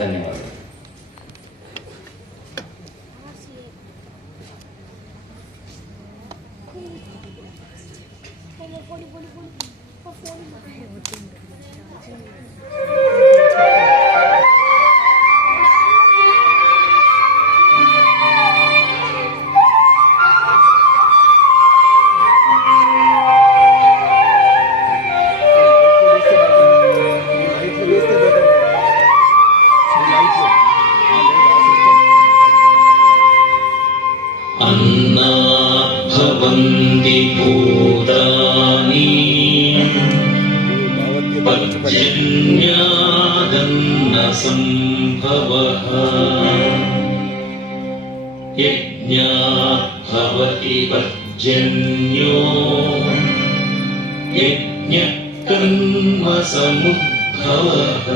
ధన్యవాదాలు. अन्नाद्भवन्ति भूतानि पर्जन्यादन्नसम्भवः यज्ञाद्भवति पर्जन्यो यज्ञकर्मसमुद्भवः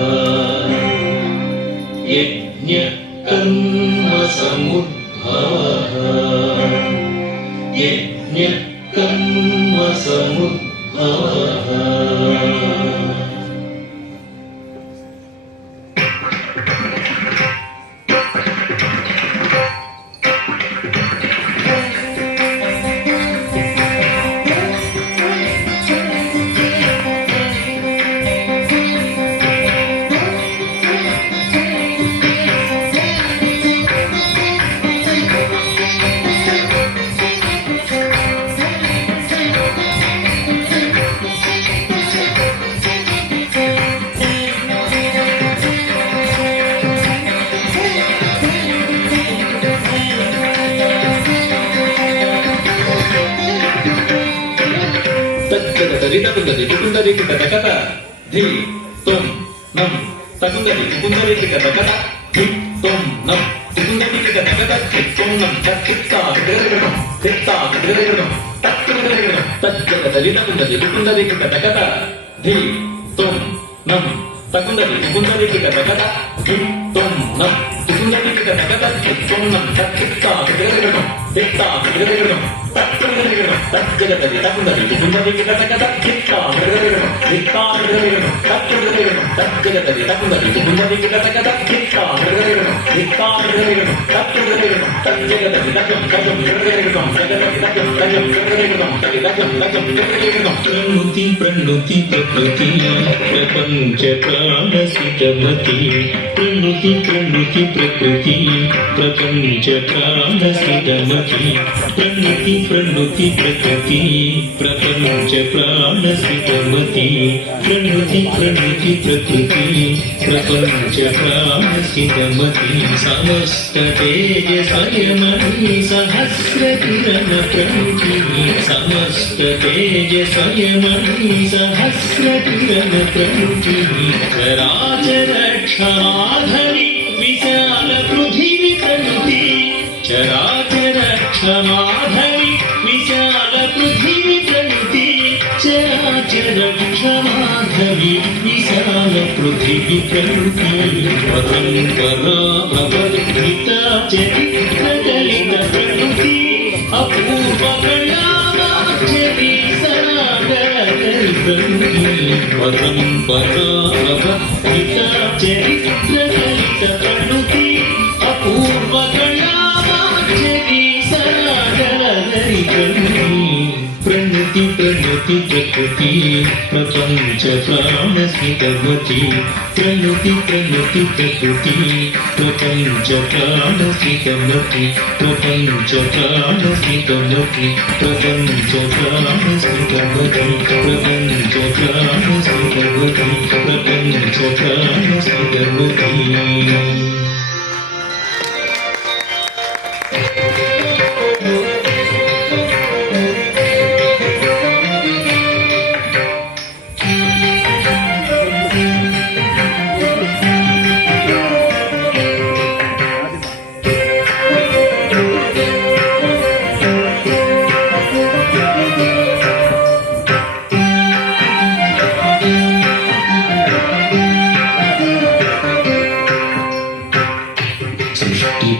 यज्ञकर्मसमुद्भवः यज्ञकर्मसमुद्भवः. తగుందరి కుందరి కథ ధీ తుం నం తగుందరి కుందరి కథ ధీ తుం నం తగుందరి కథ తుం నం చిత్తా గ్రహణం చిత్తా గ్రహణం తక్కువ తగ్గదరి కుందరి కథ ధీ తుం నం తగుందరి కుందరి కథ ధీ తుం నం తగుందరి కథ తుం నం చిత్తా గ్రహణం చిత్తా గ్రహణం తగ్గదరి తగుందరి కుందరి కథ చిత్తా గ్రహణం చిత్తా గ్రహణం తగ్గదరి తగుందరి కుందరి కథ చిత్తా గ్రహణం చిత్తా గ్రహణం తగ్గదరి తగ్గదరి తగ్గం తగ్గం గ్రహణం తగ్గదరి తగ్గం తగ్గం గ్రహణం తగ్గం తగ్గం గ్రహణం. ప్రణుతి ప్రణుతి ప్రకృతి ప్రపంచ ప్రాణసితమతి ప్రణుతి ప్రణుతి ప్రకృతి ప్రపంచ ప్రాణసితమతి ప్రణుతి ప్రణుతి ప్రకృతి ప్రపంచ ప్రాణసితమతి ప్రణుతి ప్రణుతి ప్రకృతి ప్రపంచ ప్రాణసితమతి సమస్త తేజ సంయమని సహస్ర కిరణ ప్రణుతి సమస్త తేజ సంయమని సహస్ర కిరణ ప్రణుతి చరాచర క్షమాధరి విశాల పృథివీ ప్రణుతి చరాచర క్షమాధరి విశాల పృథివీ ప్రణుతి చరాచర క్షమాధరి విశాల పృథివీ ప్రణుతి పరంపరా భవద్గీత చరిత్ర కలిత ప్రణుతి అపూర్వ కళామాచరి సనాతన ప్రణుతి పరంపరా భవద్గీత చరిత్ర కలిత ప్రణుతి అపూర్వ కళామాచరి సనాతన ప్రణుతి ప్రణుతి ప్రణుతి ప్రకృతి ప్రపంచ ప్రాణస్మితమతి ప్రణుతి ప్రణుతి ప్రకృతి ప్రపంచ ప్రాణస్మితమతి ప్రపంచ ప్రాణస్మితమతి ప్రపంచ ప్రాణస్మితమతి ప్రపంచ ప్రాణస్మితమతి ప్రపంచ ప్రాణస్మితమతి.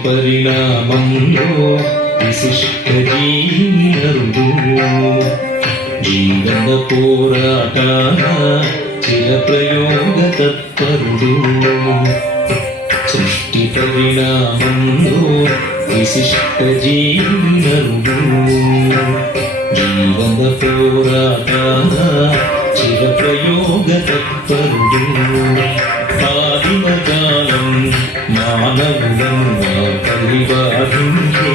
పరిణామంలో విశిష్ట జీవనరుడు జీవన పోరాటాన చిర ప్రయోగ తత్పరుడు పరిణామంలో విశిష్ట జీవనరుడు జీవన పోరాటాల చిర ప్రయోగ తత్పరుడు ఆదిమ కాలం మానవులంగా పరివాహించే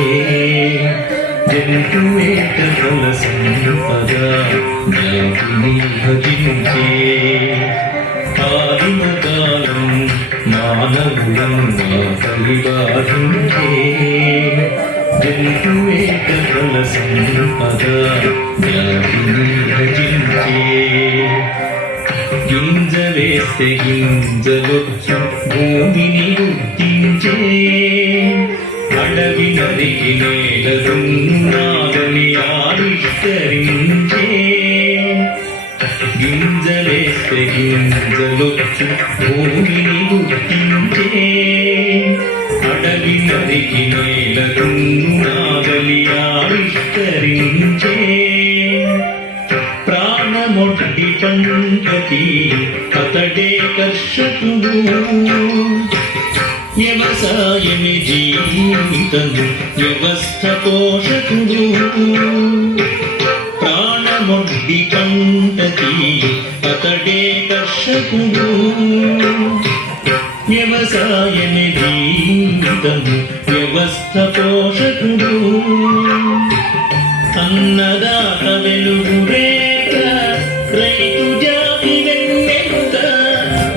జంతువేట ఫల సంపద జాతిని భజించే ఆదిమ కాలం మానవులంగా పరివాహించే జంతువేట ఫల సంపద జాతిని భజించే గింజ వేస్తే గింజలొచ్చు భూమిని గుర్తించే అడవి నరికి నేల దున్నాగని ఆవిష్కరించే గింజలేస్తే గింజలొచ్చు భూమిని గుర్తించే అడవి నరికి నేల దున్నాగని ఆవిష్కరించే ప్రాణమొడ్డి పంటకి అతడే కర్షకుడు వ్యవసాయమి జీవితము వ్యవస్థ పోషకుడు ప్రాణమొడ్డి పంటకి అతడే కర్షకుడు వ్యవసాయమి జీవితము వ్యవస్థ పోషకుడు అన్నదాత వెలుగు రేఖ రైతు జాతి వెన్నెముక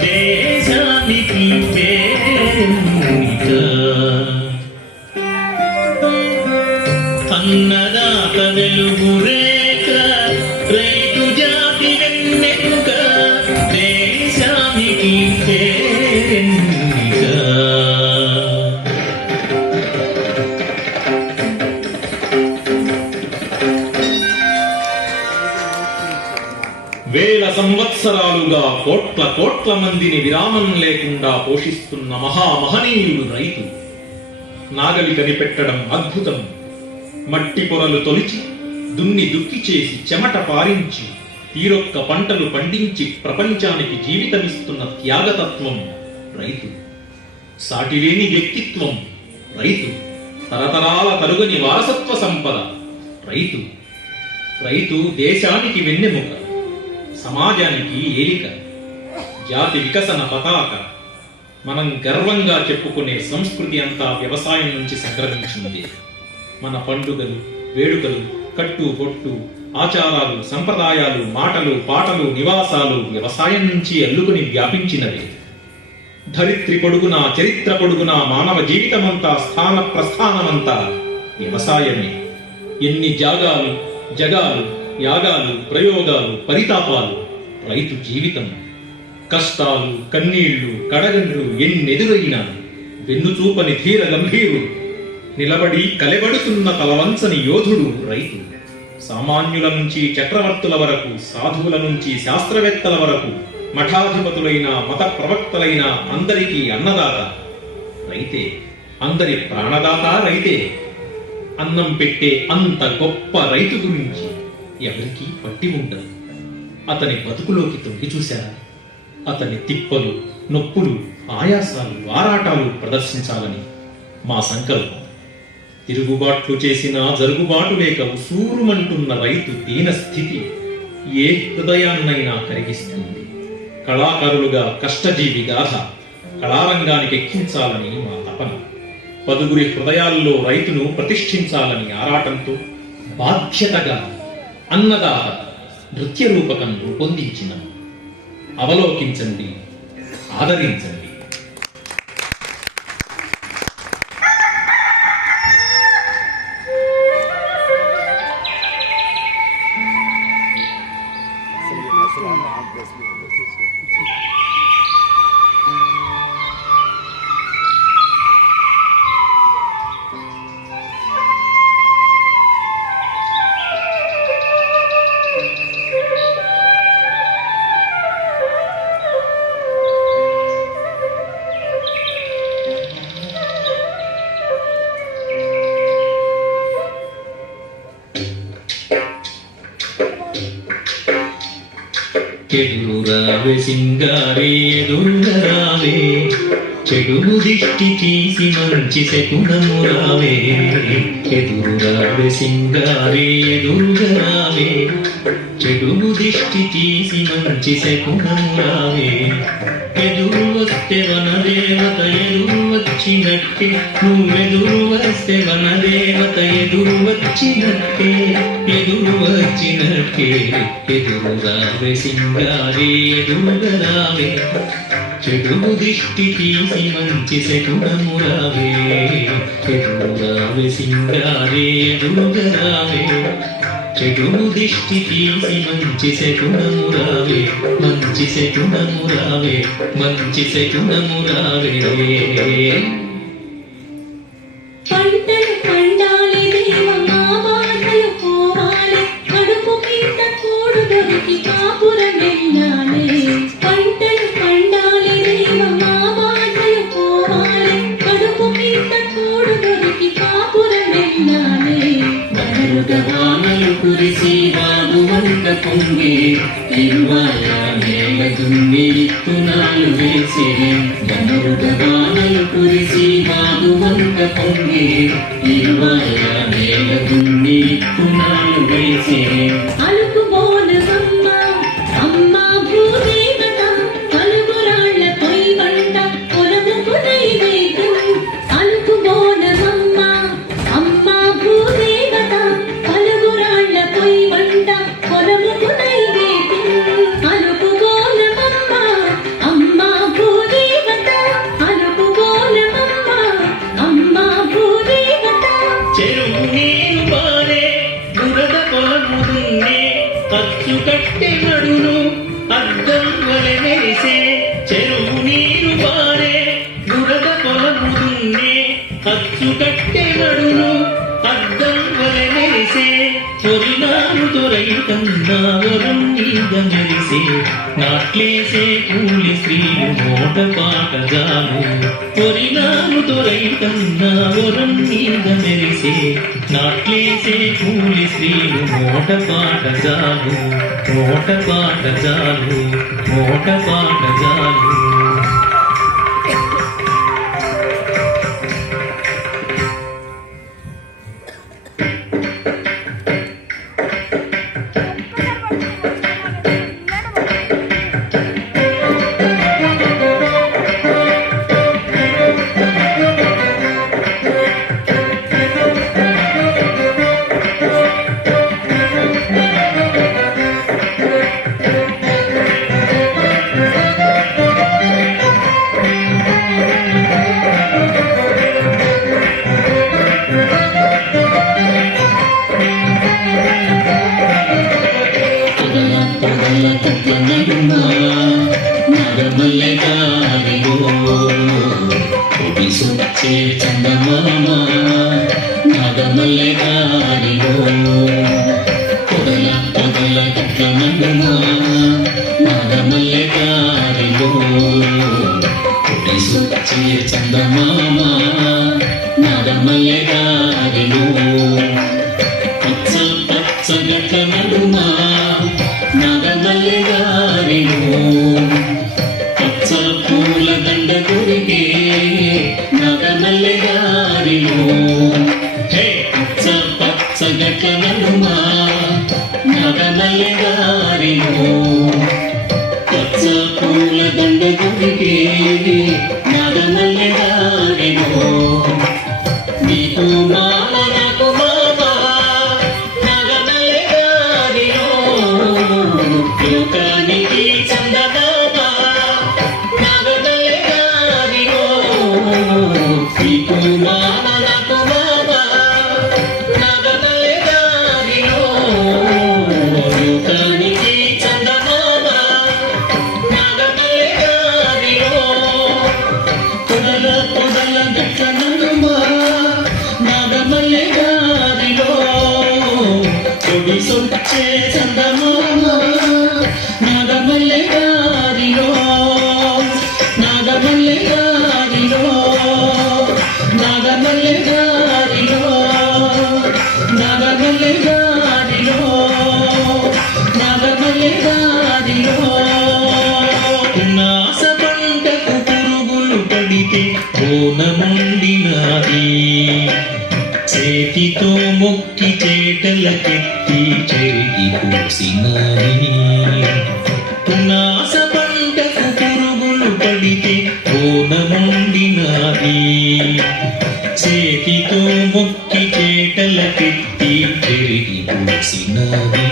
దేశానికి పేరెన్నిక అన్నదాత వెలుగు రేఖ రైతు జాతి వెన్నెముక దేశానికి పేరెన్నిక వేల సంవత్సరాలుగా కోట్ల కోట్ల మందిని విరామం లేకుండా పోషిస్తున్న మహామహనీయుడు రైతు. నాగలి కనిపెట్టడం అద్భుతం. మట్టి పొరలు తొలిచి దున్ని దుక్కి చేసి చెమట పారించి తీరొక్క పంటలు పండించి ప్రపంచానికి జీవితమిస్తున్న త్యాగతత్వం రైతు. సాటిలేని వ్యక్తిత్వం రైతు. తరతరాల తరుగని వారసత్వ సంపద రైతు. రైతు దేశానికి వెన్నెముక, సమాజానికి ఏలిక, జాతి వికసన పతాక. మనం గర్వంగా చెప్పుకునే సంస్కృతి అంతా వ్యవసాయం నుంచి సంక్రమించింది. మన పండుగలు, వేడుకలు, కట్టు బొట్టు, ఆచారాలు, సంప్రదాయాలు, మాటలు, పాటలు, నివాసాలు వ్యవసాయం నుంచి అల్లుకుని వ్యాపించినవి. ధరిత్రి పొడుగునా, చరిత్ర పొడుగునా మానవ జీవితమంతా, స్థాన ప్రస్థానమంతా వ్యవసాయమే. ఎన్ని జాగాలు, జగాలు, యాగాలు, ప్రయోగాలు, పరితాపాలు రైతు జీవితం. కష్టాలు, కన్నీళ్లు, కడగండ్లు ఎన్నెదురైనా వెన్నుచూపని ధీర గంభీరుడు, నిలబడి కలెబడుతున్న తలవంచని యోధుడు రైతు. సామాన్యుల నుంచి చక్రవర్తుల వరకు, సాధువుల నుంచి శాస్త్రవేత్తల వరకు, మఠాధిపతులైన మత ప్రవక్తలైన అందరికీ అన్నదాత రైతే. అందరి ప్రాణదాత రైతే. అన్నం పెట్టే అంత గొప్ప రైతు గురించి ఎవరికీ పట్టి ఉండదు. అతని బతుకులోకి తొంగి చూశారా? అతని తిప్పలు, నొప్పులు, ఆయాసాలు, ఆరాటాలు ప్రదర్శించాలని మా సంకల్పం. తిరుగుబాట్లు చేసినా జరుగుబాటు లేక ఉసూరుమంటున్న రైతు దీన స్థితి ఏ హృదయాన్నైనా కరిగిస్తుంది. కళాకారులుగా కష్టజీవి గాథ కళారంగానికి ఎక్కించాలని మా తపన. పదుగురి హృదయాల్లో రైతును ప్రతిష్ఠించాలని ఆరాటంతో బాధ్యతగా అన్నదాత నృత్య రూపకం రూపొందించిన. అవలోకించండి, ఆదరించండి. ఎదురు రావే సింగారే ఎదురుగా రావే చెడును దిష్టి తీసి మంచి శకునము రావే ఎదురు రావే సింగారే ఎదురుగా రావే చెడును దిష్టి తీసి మంచి శకునము రావే ఎదురు వస్తే వనదేవత ఎదురు వచ్చినట్టే నువ్వెదురు వస్తే వనదేవత ఎదురు వచ్చినట్టే ఎదురు వచ్చినట్టే ఎదురు రావే సింగారే ఎదురుగా రావే చెడును దిష్టి తీసి మంచి శకునము రావే ఎదురు రావే సింగారే ఎదురుగా రావే చెడును దిష్టి తీసి మంచి శకునము రావే మంచి శకునము రావే మంచి శకునము రావే పంటలు పండాలి దేవ మా బాధలు పోవాలి కడుపు కింద కూడు దొరికి కాపురం వెళ్ళాలి పంటలు పండాలి దేవ మా బాధలు పోవాలి కడుపు కింద కూడు దొరికి కాపురం వెళ్ళాలి బరుగా వానలు కురిసి వాగు వంట పొంగి ఇరువాయ నేల దున్ని విత్తునాలు వేసి బరుగా వానలు కురిసి వాగు వంట పొంగి ఇరువాయ నేల దున్ని విత్తునాలు వేసి అలుకు బోనమమ్మ అమ్మ భూదేవత కలుగురాళ్ళ పొయ్యి వంట పొలముకు నైవేద్యం అలుకు బోనమమ్మ అమ్మ భూదేవత కలుగురాళ్ళ పొయ్యి వంట పొలముకు నైవేద్యం అలుకు బోనమమ్మ అమ్మ భూదేవత అలుకు బోనమమ్మ అమ్మ భూదేవత చెరువు నీరు పారే బురద పొలముదున్నే ఖర్చు కట్టె నడును అద్దం వలె మెరిసే చెరువు నీరు పారే బురద పొలముదున్నే ఖర్చు కట్టె నడును అద్దం వలె మెరిసే తొరినాను తొరైతన్నా వరం మీద మెరిసే నాట్లేసే కూలి స్త్రీలు మోట పాట జాను తొరినాను తొరైతన్నా వరం మీద మెరిసే నాట్లేసే కూలి స్త్రీలు మోట పాట జాను మోట పాట జాను మోట పాట జాను నగమల్లెగారిలో చందమామ నగమల్లెగారిలో పొదల పొదల కట్ల నడుమా నగమల్లెగారిలో పొడిసొచ్చే చందమామ నగమల్లెగారిలో పచ్చ పచ్చ గట్ల నడుమా నగమల్లెగారిలో పచ్చ పూల దండ గురిగే నగమల్లెగారిలో పచ్చ పచ్చ గట్ల నడుమా నగమల్లెగారిలో పచ్చ పూల దండ గురిగే నగమల్లెగారిలో నీకు మాల నాకు మామ నగమల్లెగారిలో లోకానికి చందమామ నగమల్లెగారిలో నీకు మామ నాకు మామ నగమల్లెగారిలో లోకానికి చందమామ నగమల్లెగారిలో బోనముండినాది చేతితో మొక్కి చేటలకెత్తి చేగి పూసినాది పునాస పంటకు పురుగులు పడితే బోనముండినాది చేతితో మొక్కి చేటలకెత్తి చేగి పూసినాది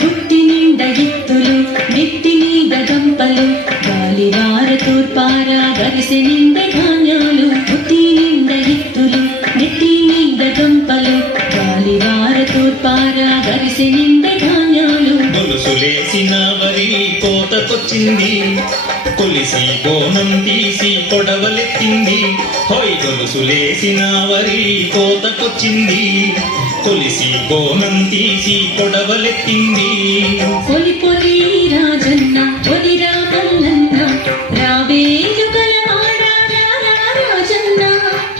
గుట్టి నిండ ఎత్తులు నెత్తి మీద గంపలు గాలివార తూర్పార గరిసె నిండ ధాన్యాలు గుట్టి నిండ ఎత్తులు నెత్తి మీద గంపలు గాలివార తూర్పార గరిసె నిండ ధాన్యాలు గొలుసులేసిన వరి కోతకొచ్చింది కొలిసి బోనం తీసి పొడవలెత్తింది హోయ్ గొలుసులేసిన వరి కోతకొచ్చింది కొలిసి బోనం తీసి పొడవలెత్తింది పొలి పొలి రాజన్న పొలి రామల్లన్న రావేయుగల రాజన్న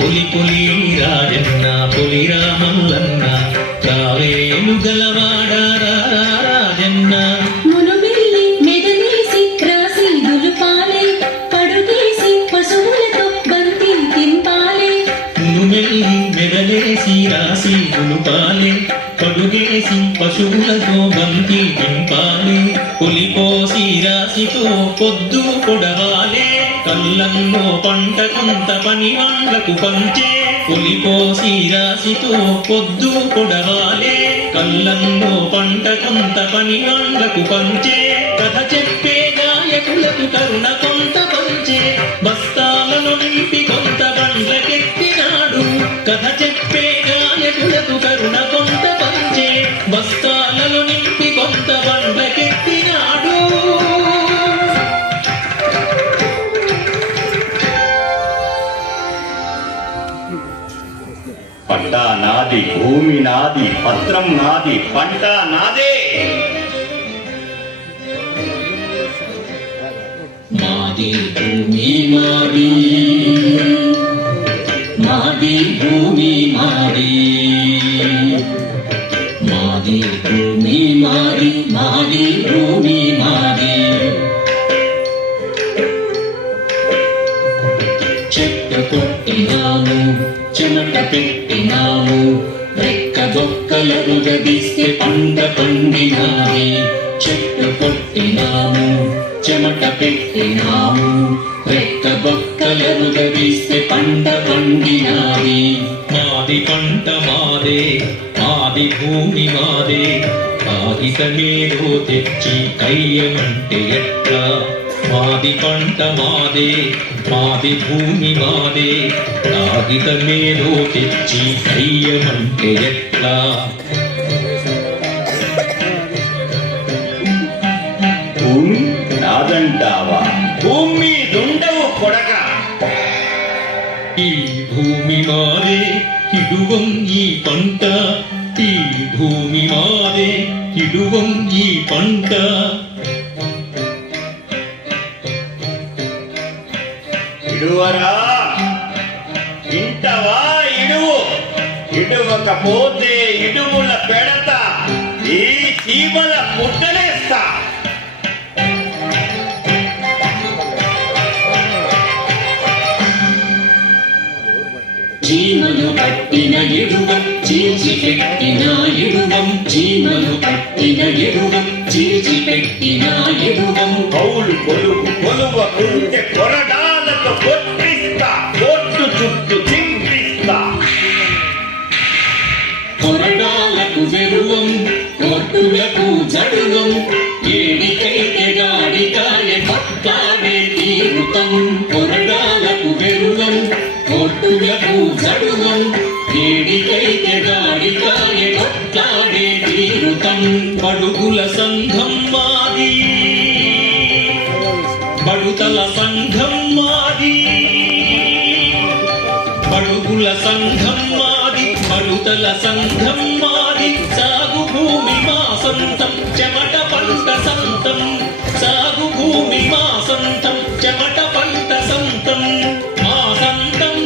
పులి పులి రాజన్న పులి రామల్లన్న రావేలు గలవాడ రాజన్న మునుబిల్లి మెదనేసి క్రాసి దులుపాలే పడుగేసి పశువులతో బంతి తింపాలే మునుమెల్లి మెదలేసి రాసి ఉలుపాలే కడుగేసి పశువులతో బంతి నింపాలే పులిపోసి రాశితో పొద్దు పొడవాలే కళ్ళంలో పంట కొంత పని వాళ్ళకు పంచే పులిపోసి రాశితో పొద్దు పొడవాలే కళ్ళంలో పంట కొంత పని వాళ్ళకు పంచే కథ చెప్పే గాయకులకు కరుణ కొంత పంచే బస్తాలను నింపి కొంత బండ్లకెత్తినాడు కథ చెప్పే గాయకులకు కరుణ కొంత పంచే బస్తాలను నింపి కొంత బండ్లకెత్తినాడు పంట నాది భూమి నాది పత్రం నాది పంట నాదే మాది భూమి మాది మాది భూమి మాది మాది భూమి మాది మాది భూమి మాది చెట్టు కొట్టినాము చెమట పెట్టినాము రెక్క బొక్కలను గదిస్తే పంట పండినాది చెట్టు కొట్టినాము చెమట పెట్టినాము రెక్క బొక్కలను గదిస్తే పంట పండినాది మాది పంట మాదే మాది భూమి మాదే కాగితమేదో తెచ్చి కయ్యమంటే ఎట్లా మాది పంట మాదే మాది భూమి మాదే కాగితమేదో తెచ్చి కయ్యమంటే ఎట్లా భూమి నాదంటావా భూమి దుండవు కొడక ఈ భూమి మాదే ఇడువం ఈ పంట ఈ భూమి మాదే ఇడువం ఈ పంట ఇడువరా ఇంటవా ఇడువు ఇడువకపోతే ఇడుముల పెడత ఈ చీమల పుట్టలేస్తా చీమలు పట్టిన ఇడువం చీల్చి పెట్టిన ఇడువం చీమలు పట్టిన ఇడువం చీల్చి పెట్టిన ఇడువం కౌలు కొలువు కొలువ కుంటే కొరడాలతో కొట్టిస్తా కొట్టు చుట్టూ చింపిస్తా కొరడాలకు వెరువం కొట్టులకు జడువం ఏడికైతే గాడికాయ పట్టాడే తీరుతం కొరడాలకు వెరువం కొట్టులకు జడువం ఏడికైతే గాడికాయ పట్టాడే తీరుతం బడుగుల సంఘం మాది బడుతల సంఘం మాది బడుగుల సంఘం మాది బడుతల సంఘం మాది సాగు భూమి మా సొంతం చెమట పంట సంతం సాగు భూమి మా సొంతం చెమట పంట సంతం మా సంతం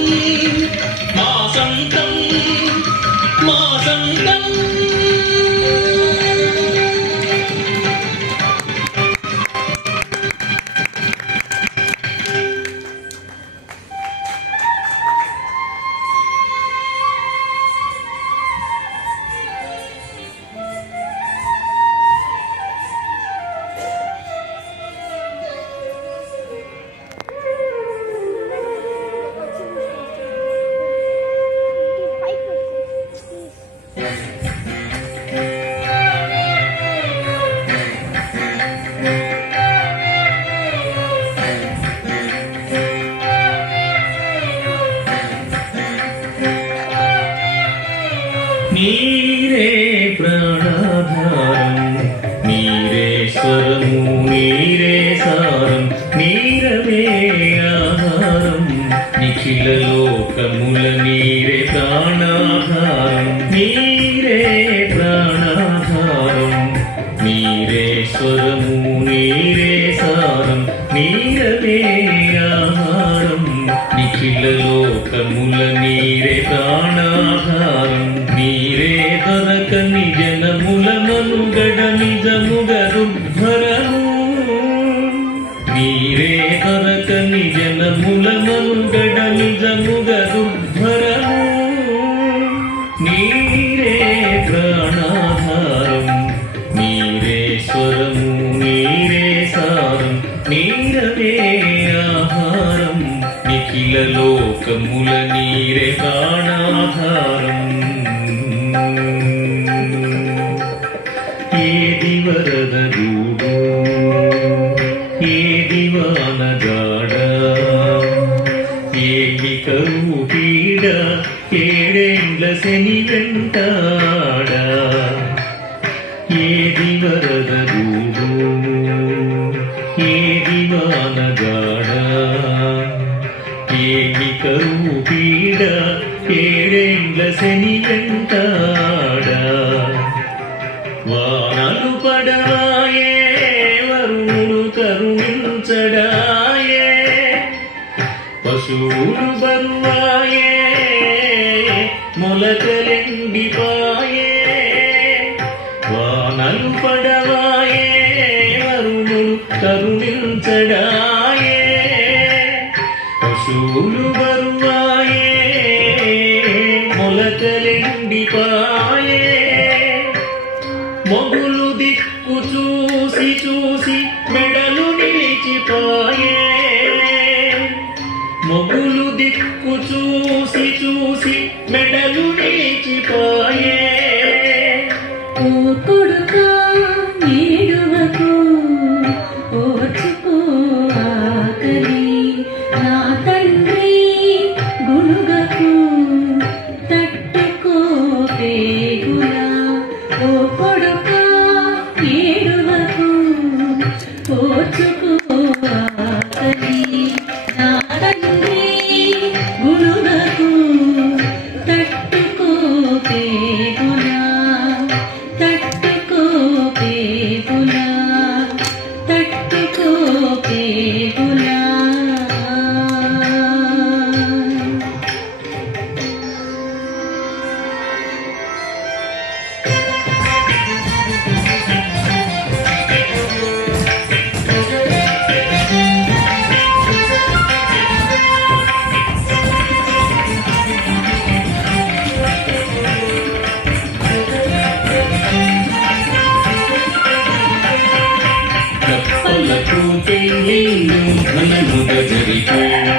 మా సంతం నీరే ప్రాణాధారం నీరే స్వరము నీరే సారం నీరవే ఆహారం నిఖిల లోకముల నీరే ప్రాణాధారం నీరే ప్రాణాధారం నీరే స్వరము నీరే సారం నీరవే ఆహారం నిఖిల లోకముల నీరే ప్రాణాధారం నీరే దొరకని జనముల మనుగడ నిజముగ దుర్భరము నీరే దొరకని జనముల మనుగడ నిజముగ దుర్భరము నీరే ప్రాణాధారం నీరే స్వరము నీరే సారం నీరవే ఆహారం నిఖిల లోకముల నీరే ప్రాణాధారం ఏది వరద గూడు ఏది వానగాడ ఏమి కరువు పీడ ఏడేండ్ల శని వెంటాడ ఏది వరద గూడు ఏది వానగాడ ఏమి కరువు పీడ ఏడేండ్ల శని వెంటాడ వానలు పడవాయే వరుణుడు కరుణించడాయే పశువులు బరువాయే మొలకలెండిపాయే వానలు పడవాయే వరుణుడు కరుణించడాయే పశువులు బరువాయే మొలకలెండిపాయే మొగులు దిక్కు చూసి చూసి మెడలు నిలిచిపోయే మొగులు దిక్కు చూసి చూసి మెడలు నిలిచిపోయే ఓ కొడుకా ఏడువకు ఓర్చుకో ఆకలి నా తండ్రి గునుగకు తట్టుకో పేగులా ఓ కొడుకా ఏడువకు ఓర్చుకో ఆకలి నా తండ్రి గునుగకు తట్టుకో పేగులా తట్టుకో పేగులా తట్టుకో పేగులా కప్పలకు పెళ్ళిళ్ళు ఘనముగ జరిపేను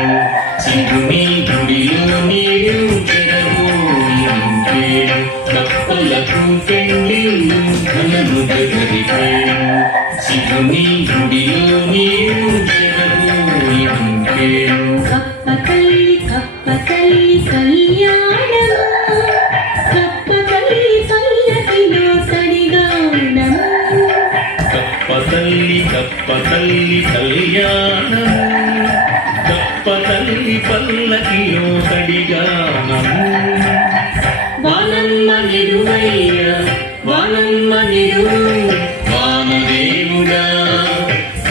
శివుని గుడిలో నీరు చెరవోయింపేను కప్పలకు పెళ్ళిళ్ళు ఘనముగ జరిపేను శివుని గుడిలో నీరు చెరవోయింపేను కప్ప తల్లి కళ్యాణం కప్ప తల్లి పల్లకిలో తడిగానం కప్ప తల్లి కళ్యాణం కప్ప తల్లి పల్లకిలో తడిగానం వానమ్మ నిరువయ్య వానమ్మ నిరువు వామదేవుడా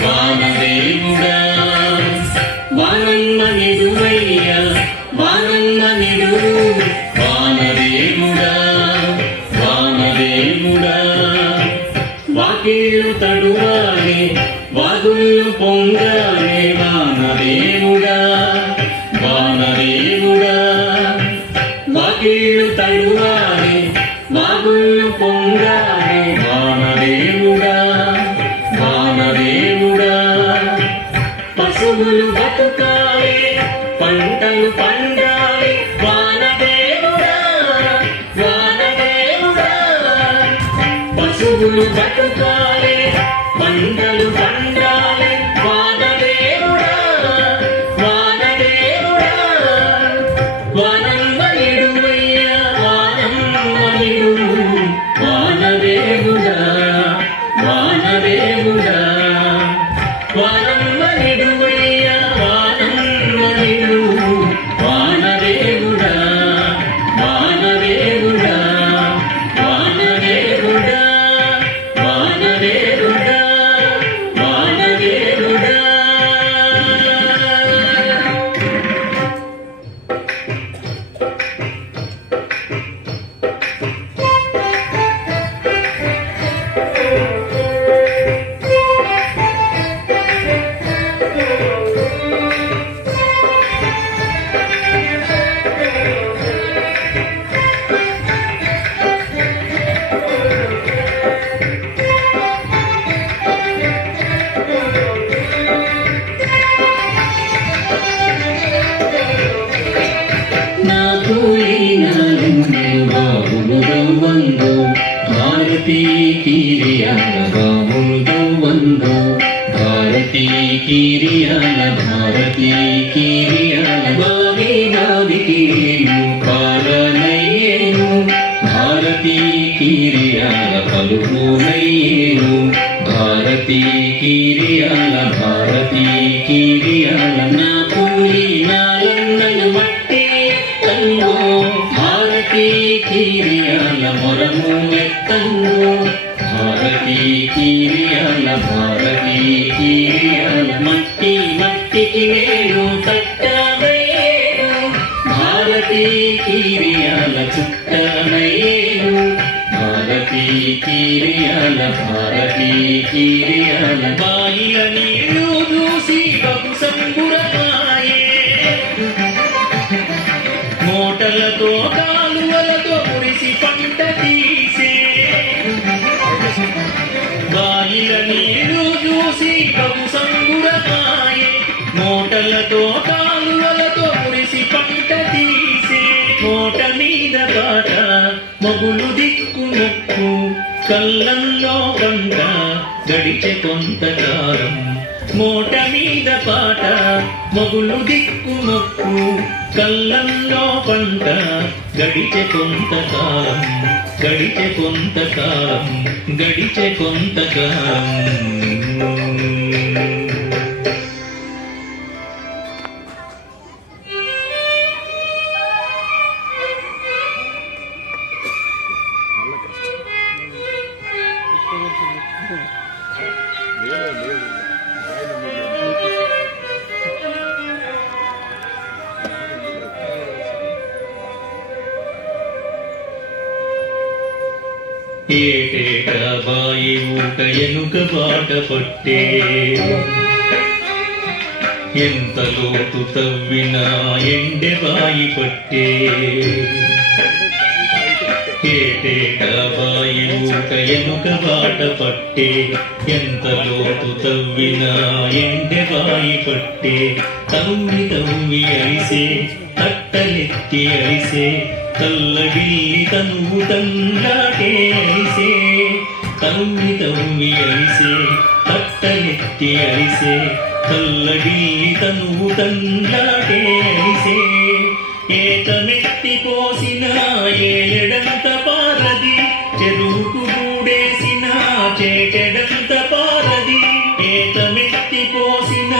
వామదేవుడా వానమ్మ నిరువయ్య వానమ్మ నిరువు వామదేవుడా వామదేవుడా వాకిళ్ళు తడువాలే వాగుళ్ళు పొంగాలే వానదేవుడా వానదేవుడా వాకిళ్ళు తడువాలే వాగుళ్ళు పొంగాలే వానదేవుడా వానదేవుడా పశువులు బతుకాలే పంటలు పండాలి వానదేవుడా వానదేవుడా పశువులు బతుకాలే పంటలు పండాలి వానదేవుడా వానదేవుడా వానమ్మ నిడువయ్య వానమ్మ నిడువయ్య భారతీ కిరియాల రాముడు వందో భారతీ కిరియాల భారతీ కిరియాల బావి నావికిరేను పాలనయ్యేను భారతీ కిరియాల పలుపునయ్యేను భారతీ కిరియాల భారతీ కిరియాల నా పులి నాలన్నలు మట్టి ఎత్తంగో భారతీ కిరియాల మొరము ఎత్తంగో భారతీ కిరియాల భారతీ కిరియాల మట్టి మట్టికి నేను కట్టనయ్యేను భారతీ కిరియాల చుట్టనయ్యేను భారతీ కిరియాల భారతీ కిరియాల బాయిల నీళ్ళు చూసి బహు సంబురమాయే మోటలతో కాలువలతో కురిసి పంట తీసే బాయిల నీళ్ళు చూసి బహు సంబురమాయే మోటలతో కాలువలతో కురిసి పంట తీసే మోట మీద పాట మొగులు దిక్కు మొక్కు కళ్ళల్లో పంట గడిచే కొంతకాలం మోట మీద పాట మొగులు దిక్కు మొక్కు కళ్ళల్లో పంట గడిచే కొంతకాలం గడిచే కొంతకాలం గడిచే కొంతకాలం ఏటేటా బాయి ఊట ఎనుక బాట పట్టే ఎంత లోతు తవ్వినా ఎండె బాయి పట్టే ఏటేటా బాయి ఊట ఎనుక బాట పట్టే ఎంత లోతు తవ్వినా ఎండె బాయి పట్టే తవ్వి తవ్వి అరిసే తట్టలెత్తి అరిసే తల్లడిల్లి తనువు తండాటే అరిసే తవ్వి తవ్వి అరిసే తట్టలెత్తి అరిసే తల్లడిల్లి తనువు తండాటే అరిసే ఏకమెత్తి పోసిన ఏడంత పారది చెరువుకు గూడేసిన చేటెడంత పారది ఏకమెత్తి పోసిన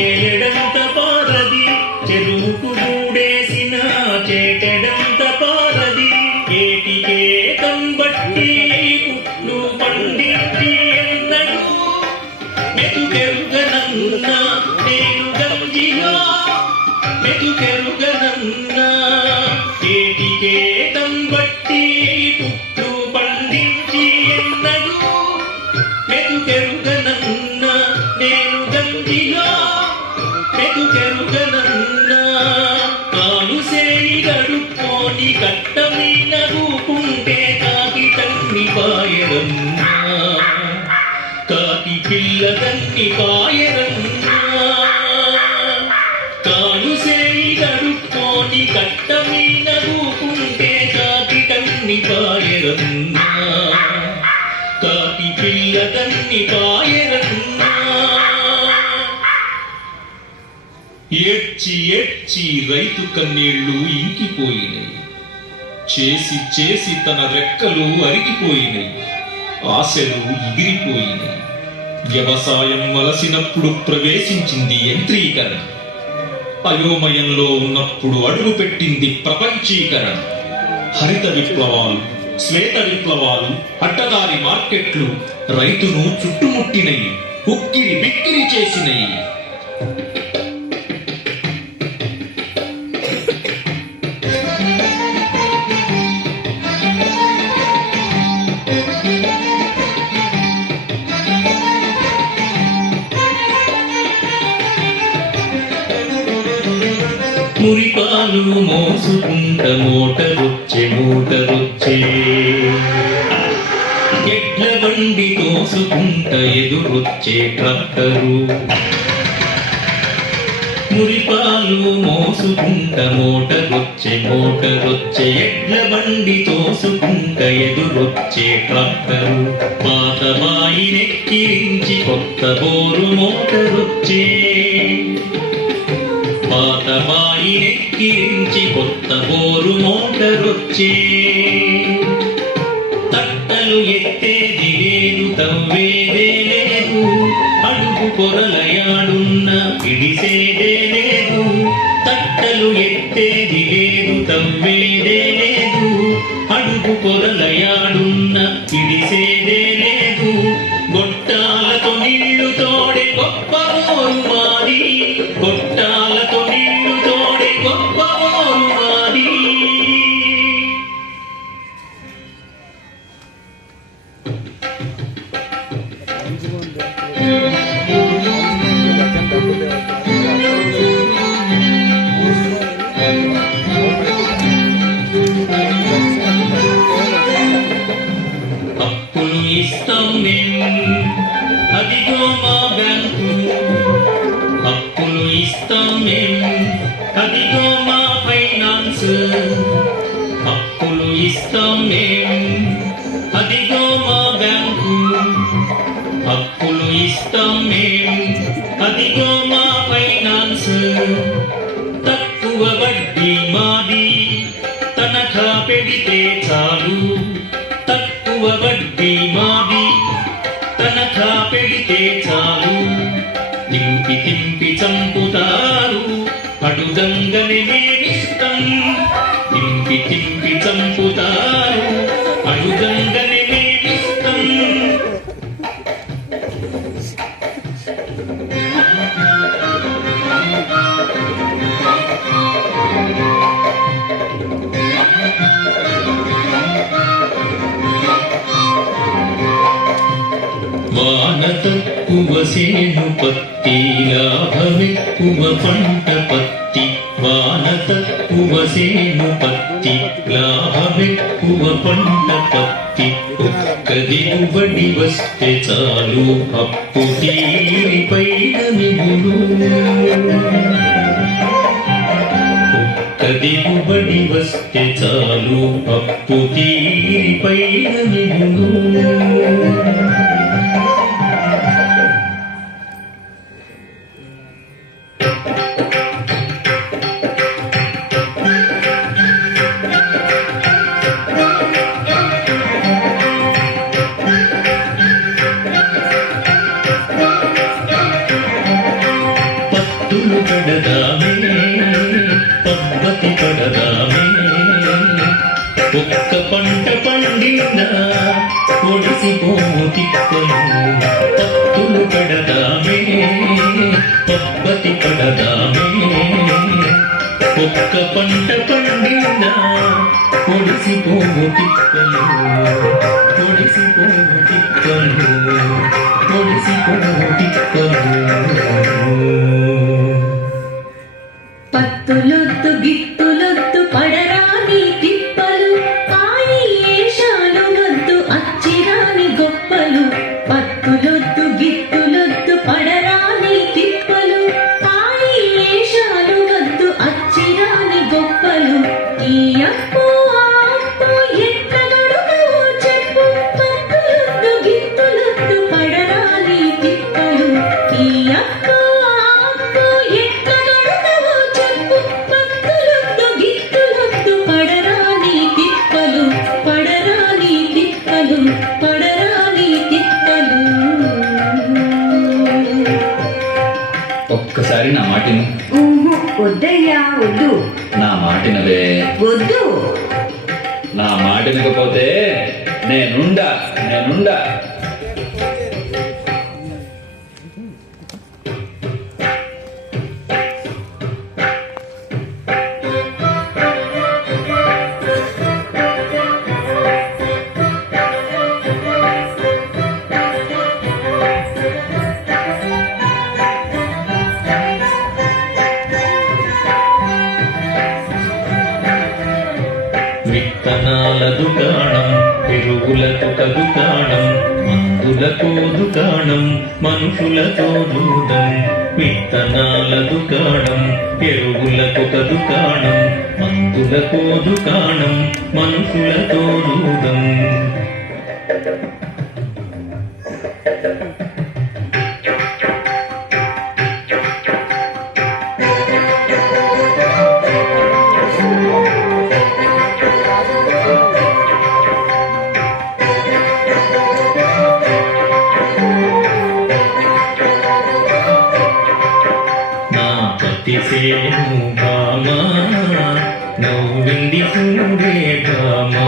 ఏడంత పారది చెరువుకు గూడేసిన చేటెడంత పారది ఏటికే కంబట్టి పుట్లు పండించి ఎన్నడు మెతుకెరుగనన్నా నేను గంజిలో మెతుకెరుగనన్నా ఏటికే కంబట్టి పుట్లు పండించి ఎన్నడు మెతుకెరుగనన్నా నేను గంజిలో మెతుకెరుగనన్నా కాలు సేయి గడుక్కోని కట్ట మీద కూకుంటే కాకి తన్ని పాయరన్నా కాకి పిల్ల తన్ని పాయరన్నా కాలు సేయి గడుక్కోని కట్ట మీద కూకుంటే కాకి తన్ని పాయరన్నా కాకి పిల్ల తన్ని పాయరన్నా ఏడ్చి ఏడ్చి రైతు కన్నీళ్లు ఇంకిపోయినాయి చేసి చేసి తన రెక్కలు అరిగిపోయినాయి ఆశలు ఎగిరిపోయినాయి వ్యవసాయం వలసినప్పుడు ప్రవేశించింది యంత్రీకరణ అయోమయంలో ఉన్నప్పుడు అడుగు పెట్టింది ప్రపంచీకరణ హరిత విప్లవాలు శ్వేత విప్లవాలు అడ్డదారి మార్కెట్లు రైతును చుట్టుముట్టినయి ఉక్కిరి బిక్కిరి చేసినయి మురిపాలు మోసుకుంట మోటరొచ్చే ఎడ్ల బండి తోసుకుంట ఎదురొచ్చే ట్రాక్టరు మురిపాలు మోసుకుంట మోటరొచ్చే ఎడ్ల బండి తోసుకుంట ఎదురొచ్చే ట్రాక్టరు పాత బాయినెక్కిరించి కొత్త బోరు మోటరొచ్చే పాత బాయినెక్కిరించి కొత్త బోరు మోటరొచ్చే తట్టలు ఎత్తేది లేదు తవ్వేదే లేదు అడుగు కొరలయాడున్న పిడిసేదే లేదు తట్టలు ఎత్తేది లేదు తవ్వేదే లేదు అడుగు కొరలయాడున్న పిడిసేదే లేదు గొట్టాలతో నీళ్లు తోడే గొప్ప ఊరు మాది గొట్టాలతో నీళ్లు తోడే గొప్ప ఊరు మాది అప్పులు ఇస్తాం మేము అదిగో మా బ్యాంకు అప్పులు ఇస్తాం మేము అదిగో మా ఫైనాన్స్ అప్పులు ఇస్తాం మేము అదిగో మా బ్యాంకు అప్పులు ఇస్తాం మేము అదిగో మా ఫైనాన్స్ తక్కువ వడ్డీ మాది తనఖా పెడితే చాలు తక్కువ వడ్డీ మాది తనఖా పెడితే చాలు తింపి తింపి చంపుతారు అడుగంగని మేమిస్తాం తింపి తింపి చంపుతారు అడుగంగని మేమిస్తాం వాన తక్కువ సేను పత్తి లాభమెక్కువ పంట పత్తి వాన తక్కువ సేను పత్తి లాభమెక్కువ పంట పత్తి ఒక్క దిగుబడి వస్తే చాలు అప్పు తీరిపైన మిగులు ఒక్క దిగుబడి వస్తే చాలు అప్పు తీరిపైన మిగులు పత్తులు కడదామే పద్ధతి పడదామే ఒక్క పంట పండిందా ఒడిసిపోము తిక్కలు పత్తులు కడదామే పద్ధతి పడదామే ఒక్క పంట పండిందా ఒడిసిపోము తిక్కలు ఒడిసిపోము తిక్కలు ఒడిసిపోము తిక్కలు పత్తులొద్దు గిత్తులొద్దు పడరాని తిప్పలు పాయి ఏషాలు వద్దు అచ్చిరాని గొప్పలు పత్తులొద్దు గిత్తులొద్దు పడరాని తిప్పలు పాయి ఏషాలు వద్దు అచ్చిరాని గొప్పలు ఈ అప్పు ఆ అప్పు ఎట్ల గడుపువో చెప్పు పత్తులొద్దు గిత్తులొద్దు పడరాని తిప్పలు ఈ అప్పు ఆ అప్పు ఎట్ల గడుపువో చెప్పు పత్తులొద్దు గిత్తులొద్దు పడరాని తిప్పలు పడరాని తిప్పలు పడరాని తిప్పలు. ఒక్కసారి నా మాటిను వద్దయ్యా వద్దు నా మాటినవే వద్దు నా మాటినకపోతే నేనుండా విత్తనాల దుకాణం ఎరువులతో దుకాణం మందులతో దుకాణం మనుషులతో జూదం విత్తనాల దుకాణం ఎరువులతో దుకాణం మందులతో దుకాణం మనుషులతో జూదం సేను భామా నవ్వింది చూడే భామా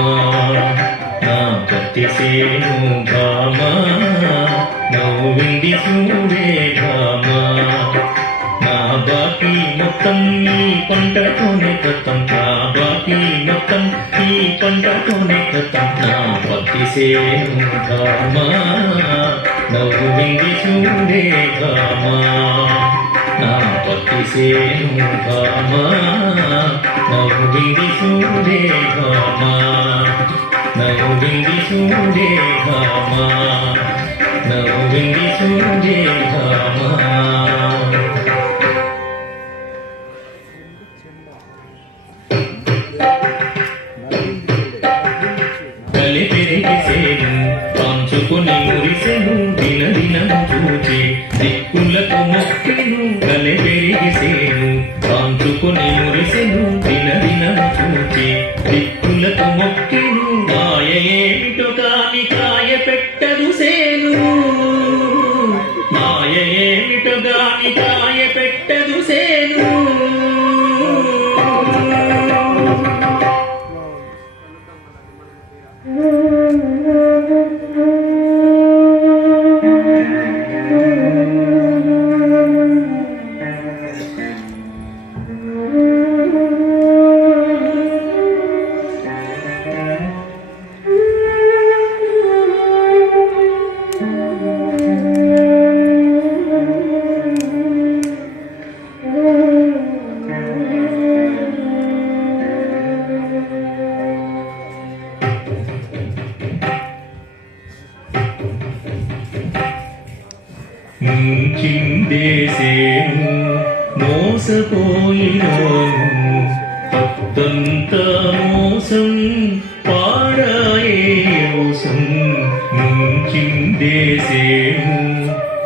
నా పతి సేను భామా నవ్వింది చూడే భామా నా బాకీ మొత్తం ఈ పంటతోనే కథం నా బాకీ మొత్తం ఈ పంటతోనే కథం నా పతి సేను భామా నవ్వింది చూడే భామా నా పతి సేను భామా నవ్వింది చూడే భామా నవ్వింది చూడే భామా నవ్వింది చూడే భామా కలి పెరిగి సేను పంచుకుని మురిసెను దిన దినము చూచి దిక్కులకు మొక్కెను కలి పెరిగి సేను పంచుకుని మురిసెను దిన దినము చూచి దిక్కులకు మొక్కెను మాయ ఏమిటో కాని కాయ పెట్టదు సేను మాయ ఏమిటో కాని కాయ పెట్టదు సేను ముంచిందేసేను మోసపోయినాను పత్తంత మోసం పాడాయే మోసం ముంచిందేసేను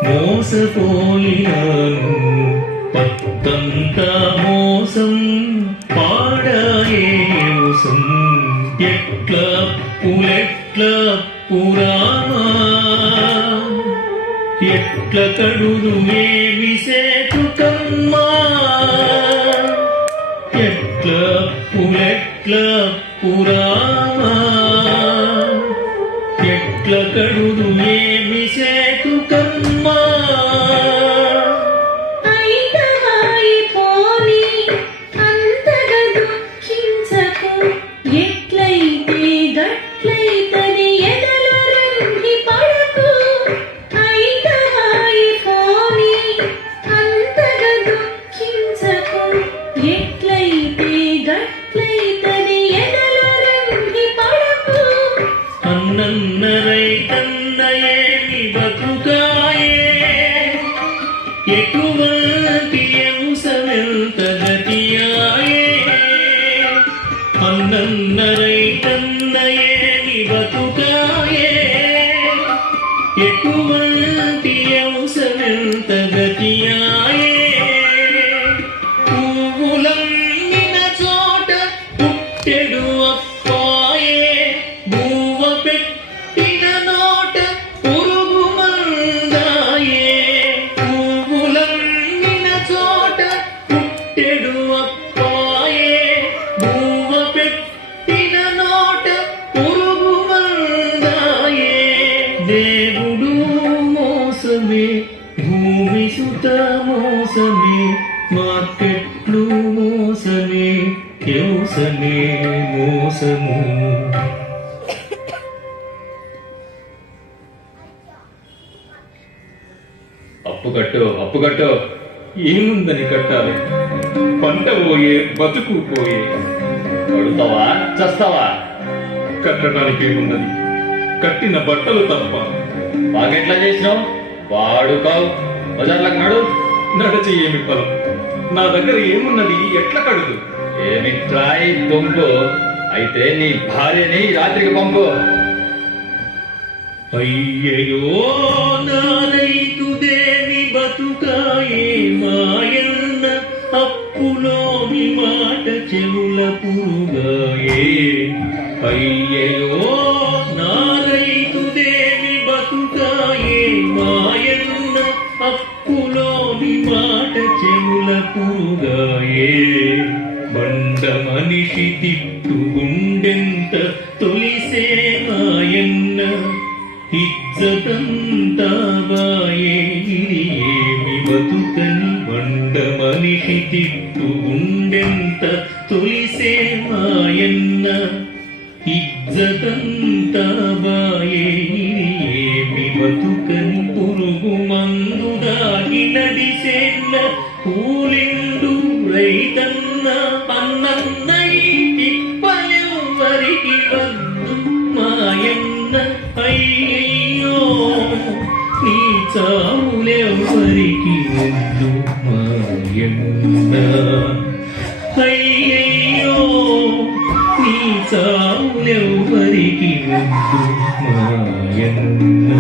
మోసపోయినాను పత్తంత మోసం పాడాయే మోసం ఎట్లా పులెట్లా పురామా ఎట్ల కడుదు ఏమి సేతుకమ్మా ఎట్ల పులెట్ల పురామా ఎట్ల కడుదు ఏమి సేతుకమ్మా అన్నరైతన్నయేమి బతుకాయే ఎటువంటి అంశమెంత గతియాయే అన్నరైతన్నయేమి బతుకాయే ఎటువంటి అంశమెంత గతియాయే పువ్వులమ్మిన చోట పుట్టెడు అప్పాయే భూవ పెట్టిన నోట పురుగు మందాయే పువ్వులమ్మిన చోట పుట్టెడు అప్పాయే భూవ పెట్టిన నోట పురుగు మందాయే దేవుడు మోసమే భూమి సుత మోసమే మార్కెట్లు మోసమే వ్యవసమే మోసము అప్పు కట్టు ఏముందని కట్టాలి పంట పోయే బతుకు పోయే కొడుతావా చస్తావా కట్టడానికి ఏమున్నది కట్టిన బట్టలు తప్ప. బాగెట్లా చేసినావు వాడుకావు బజార్లకు నడు. నడచి ఏమి ఫలం? నా దగ్గర ఏమున్నది ఎట్లా కడుగు? ఏమి ట్రాయి దొంగు అయితే నీ భార్యని రాత్రికి పంపు. అయ్యయో నారైతుదేమి బతుకాయే మాయన్న అప్పులోని మాట చెవుల పురుగాయే. అయ్యయో నారైతుదేమి బతుకాయే మాయన్న అప్పులోని మాట చెవుల పురుగాయే. బండ మనిషి తిట్టు గుండెంత తొలిసే మాయన్న ఇజ్జతంతా బాయే. ఇది ఏమి బతుకని బండ మనిషి తిట్టు గుండెంత తొలిసే మాయన్న ఇజ్జతంతా బాయే. ఇది ఏమి బతుకని పురుగు మందు దాగి నడిసేన్న కూలిండు రైతన్న అన్నన్న ఇప్పలెవ్వరికి వద్దు మాయన్న. అయ్యయ్యో నీ చావులెవ్వరికి వద్దు మాయన్న. అయ్యయ్యో నీ చావులెవ్వరికి వద్దు మాయన్న.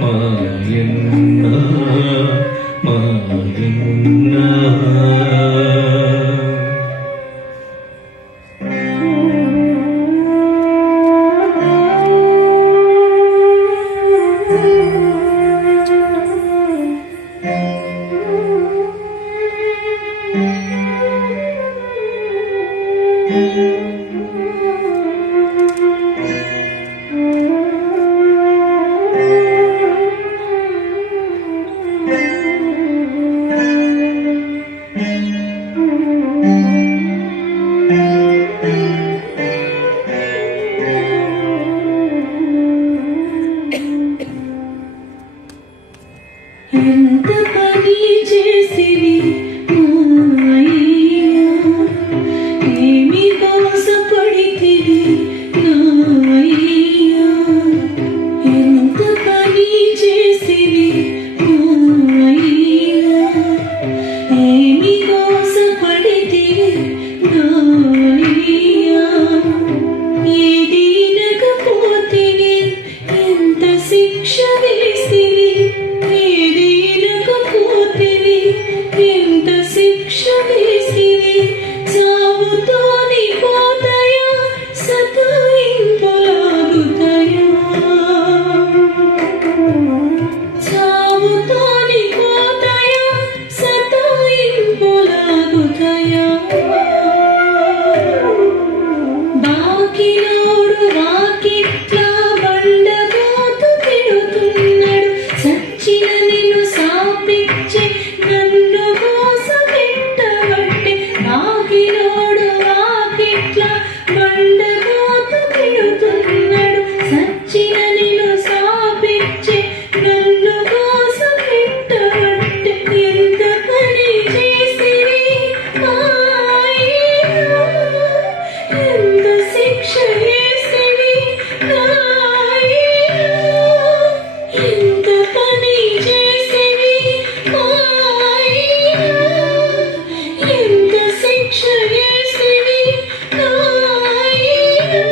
మాయన్న మాయన్న. ఎంత పని చేసివి నాయ్యా, ఏమి మోసపడితివి నాయ్యా. ఎంత పని చేసివి నాయ్యా, ఏమి మోసపడితివి నాయ్యా. ఏది నకపోతివి ఎంత శిక్ష వేసివి, ఎంత శిక్ష వేసివి. చావుతోని పోతయా సతాయింపులాగుతయా, చావుతోని పోతయా సతాయింపులాగుతయా. బాకిలోడు వాకిట్లా బండగోతు తిడుతున్నాడు, సచ్చిన నిన్ను సాపిచ్చే నన్ను మోసపెట్టబట్టే. బాకిలోడు వాకిట్లా బండగోతు తిడుతున్నాడు, సచ్చిన నిన్ను సాపిచ్చే నన్ను మోసపెట్టబట్టే. ఎంత పని చేసివి నాయ్యా, ఎంత శిక్ష వేసివి నాయ్యా. ఎంత పని చేసివి నాయ్యా, ఎంత శిక్ష వేసివి నాయ్యా.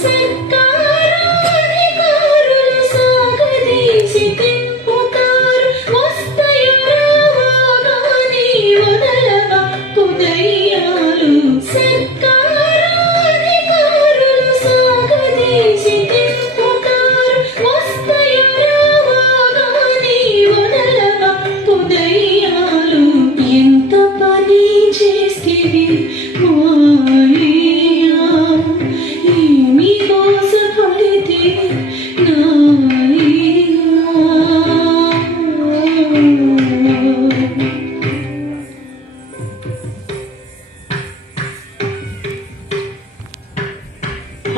సర్కారాధికారులు సాగదీసి తిప్పుతారు, వస్తాయో రావాగాని వదలవా పుదయ్యాలు. సర్కారాధికారులు సాగదీసి తిప్పుతారు, వస్తాయో రావాగాని వదలవా పుదయ్యాలు. ఎంత పని చేసివి నాయ్యా, ఏమి మోసపడితివి నాయ్యా.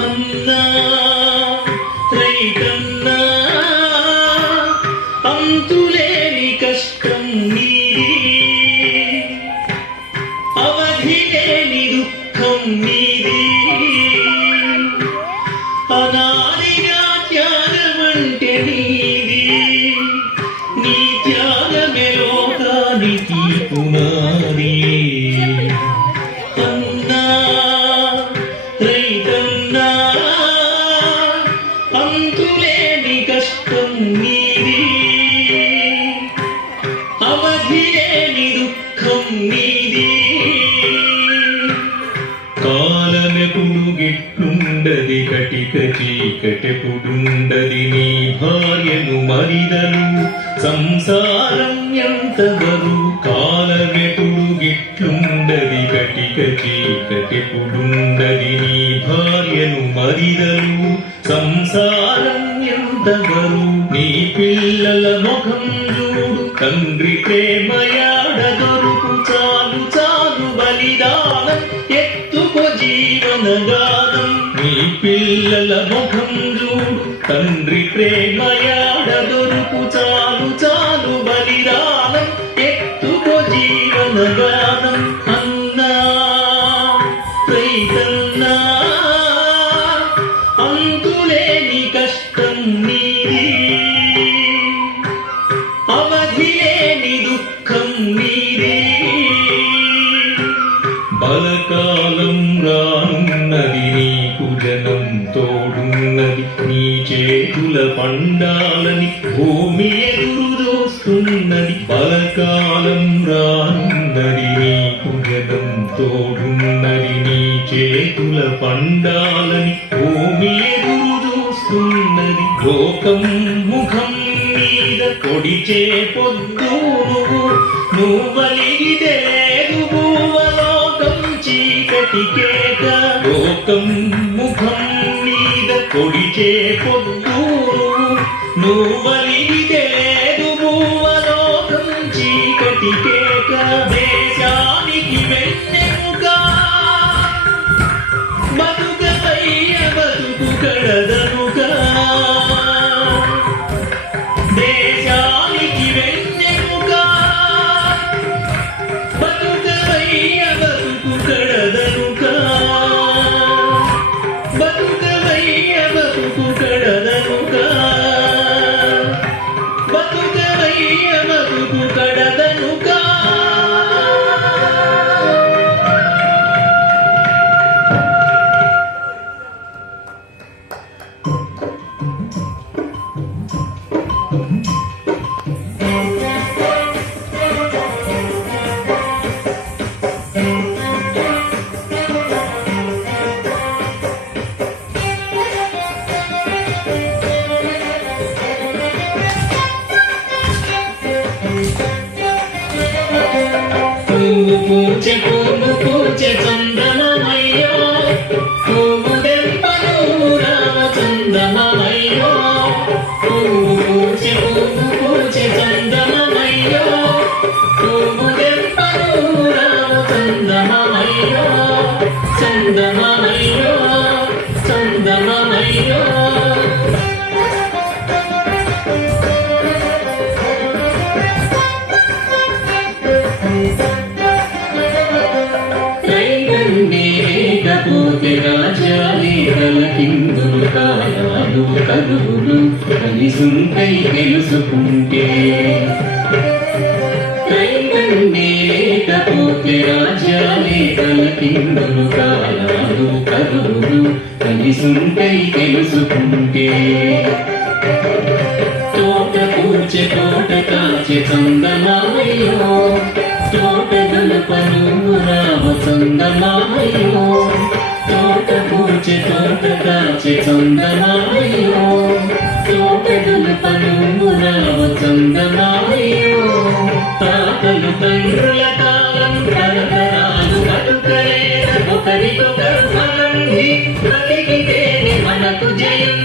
అన్నా రైతన్నా అంతులేని కష్టం నీది, అవధి లేని దుఃఖం నీది. అనా రైతన్నా అంతులేని కష్టం నీది, అవధి లేని దుఃఖం నీది. కాలమెప్పుడు గిట్లుండది, కటిక చీకటెప్పుడుండది, నీ భార్యను మరిదలు సంసారం ఎంతవరు. కాలమెప్పుడు గిట్లుండది, కటిక చీకటెప్పుడుండది, నీ భార్యను మరిదలు సంసారం ఎంతవరు. నీ పిల్లల ముఖం చూడు, తండ్రి ప్రేమయాడ దొరుకు. చాలు చాలు బలిదానం, ఎత్తుకో జీవనగానం. నీ పిల్లల ముఖం చూడు, తండ్రి ప్రేమయాడ దొరుకు. చాలు చాలు బలిదానం, ఎత్తుకో జీవనగానం. అన్నా రైతన్నా అంతులేని కష్టం నీది, అవధి లేని దుఃఖం నీది. బలకాలం రానున్నది, నీకు జనం తోడున్నది, నీ చేతుల పండాలని భూమి ఎదురు దోస్తున్నది. బలకాలం రానున్నది, నీకు జనం తోడున్నది, నీ చేతుల పండాలని భూమి ఎదురు చూస్తున్నది. లోకం ముఖం మీద కొడిచే పొద్దు నువ్వలిగితే లేదు భూవలోకం చీకటికేక. లోకం ముఖం మీద కొడిచే పొద్దు నువ్వలిగితే లేదు భూవలోకం చీకటికేక. దేశానికి వెన్నెముక బతుకవయ్య బతుకు కడదనుగా. దేశానికి వెన్నెముక బతుకవయ్య బతుకు కడదనుగా. బతుకవయ్య బతుకు కడదనుగా. బతుకవయ్య బతుకు కడదనుగా. పువ్వు పూచె పువ్వు పూచె చందనమయ్యో, పువ్వు దెంపను రామ చందనమయ్యో. పువ్వు పూచె పువ్వు పూచె చందనమయ్యో, పువ్వు దెంపను రామ చందనమయ్యో. చందనమయ్యో చందనమయ్యో. రైతన్నేకపోతే రాజ్యాలే తలకిందులు, కాయాలు కరువులు కలిసుంటై తెలుసుకుంటే. రైతన్నేకపోతే రాజ్యాలే తలకిందులు, కాయాలు కరువులు కలిసుంటై తెలుసుకుంటే. తోట పూచె తోట కాచె చందమామయ్యో, తోట దులుపను రామ చందమామయ్యో. తోట పూచె తోట కాచె చందమామయ్యో, తోట దులుపను రామ చందమామయ్యో. తాతలు తండ్రుల కాలం తరతరాలు బతుకలేద, ఒకరికొకరు మనంది బతికితేనే మనకు జయం.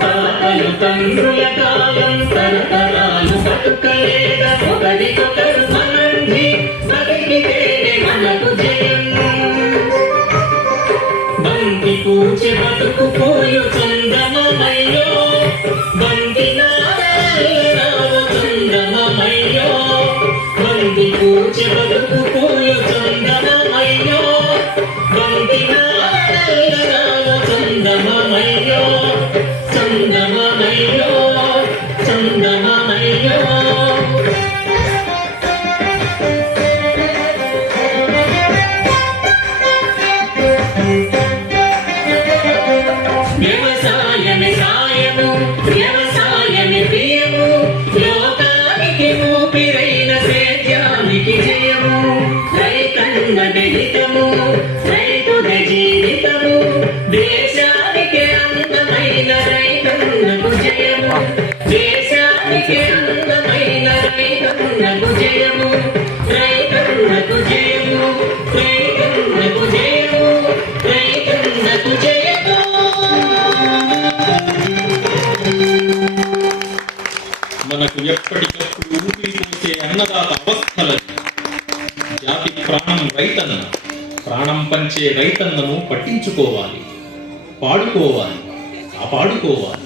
తాతలు తండ్రుల కాలం తరతరాలు బతుకలేద, ఒకరికొకరు మనంది బతికితేనే మనకు జయం. బంతి పూచె బతుకు పోయు చందమామయ్యో, బంతి నారాయణ చందమామయ్యో. బంతి పూచె బతుకు పోయు చందమామయ్యో, బంతి నారాయణ చందమామయ్యో. చందమామయ్యో చందమామయ్యో. వ్యవసాయమే సాయము వ్యవసాయమే ప్రియము లోకానికి ఊపిరైన సేద్యానికి జయము రైతన్నది హితము రైతుది జీవితము దేశానికి అందమైన రైతన్నకు జయము దేశానికి అందమైన రైతన్నకు జయము రైతన్నకు జయము రైతన్నకు జయము రైతన్నకు జయము. మనకు ఎప్పటికప్పుడు ఊపిరి పోసే అన్నదాత అవస్థలని జాతి ప్రాణం రైతన్న ప్రాణం పంచే రైతన్నను పట్టించుకోవాలి పాడుకోవాలి కాపాడుకోవాలి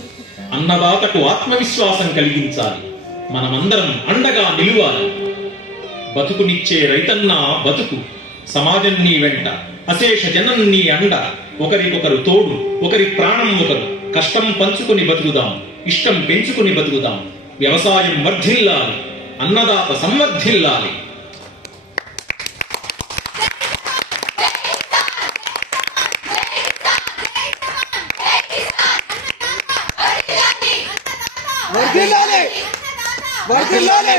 అన్నదాతకు ఆత్మవిశ్వాసం కలిగించాలి మనమందరం అండగా నిలువాలి బతుకునిచ్చే రైతన్న బతుకు సమాజం నీ వెంట అశేష జనం నీ అండ ఒకరికొకరు తోడు ఒకరి ప్రాణం ఒకరు కష్టం పంచుకుని బతుకుదాం ఇష్టం పెంచుకుని బతుకుదాం వ్యవసాయం వర్ధిల్లాలి అన్నదాత సంవర్ధిల్లాలి. వర్ధిల్లాలి వర్ధిల్లాలి.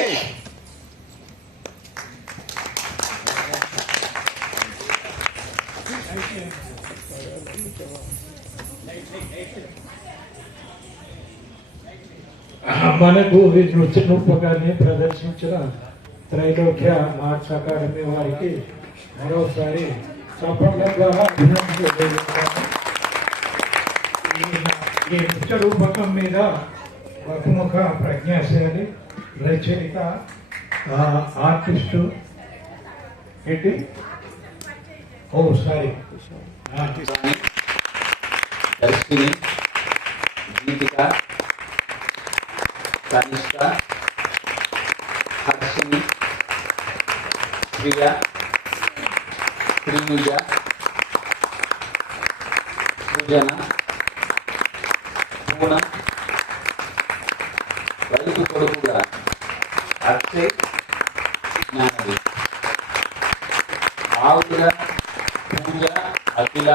మనకు ఈ నృత్య రూపకాన్ని ప్రదర్శించిన త్రైలోక్య ఆర్ట్స్ అకాడమీ వారికి మరోసారి చప్పట్ల ద్వారా అభినందనలు తెలియజేస్తాను. ఈ నృత్య రూపకం మీద బహుముఖ ప్రజ్ఞాశాలి రచయిత ఆర్టిస్టు ఏంటి సారీ దర్శిని గీతిక కనిష్క హర్షిని ప్రియ శ్రీనుజ సృజన పూన రైతు కొడుకుగా అక్షయ్ జ్ఞానవి ఆవుల పూజ అఖిల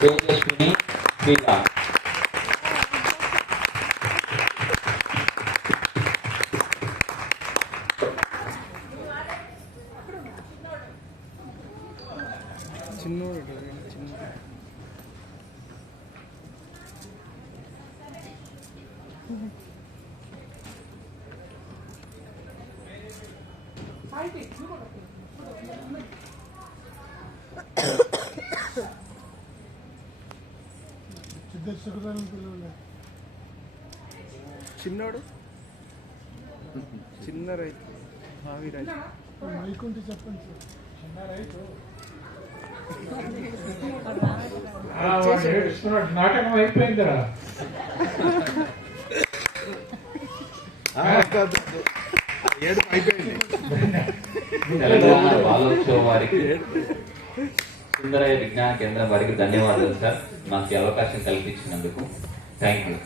తేజస్విని శ్రీరామ్. చిన్నోడు చిన్న రైతు మావి రైతు మైకుంటే చెప్పండి సార్ చిన్న రైతు నాటకం అయిపోయిందిరా. ఏడు అయిపోయింది. తెలంగాణ బాలోత్సవం వారికి సుందరయ్య విజ్ఞాన కేంద్రం వారికి ధన్యవాదాలు సార్ మాకు అవకాశం కల్పించినందుకు. Thank you.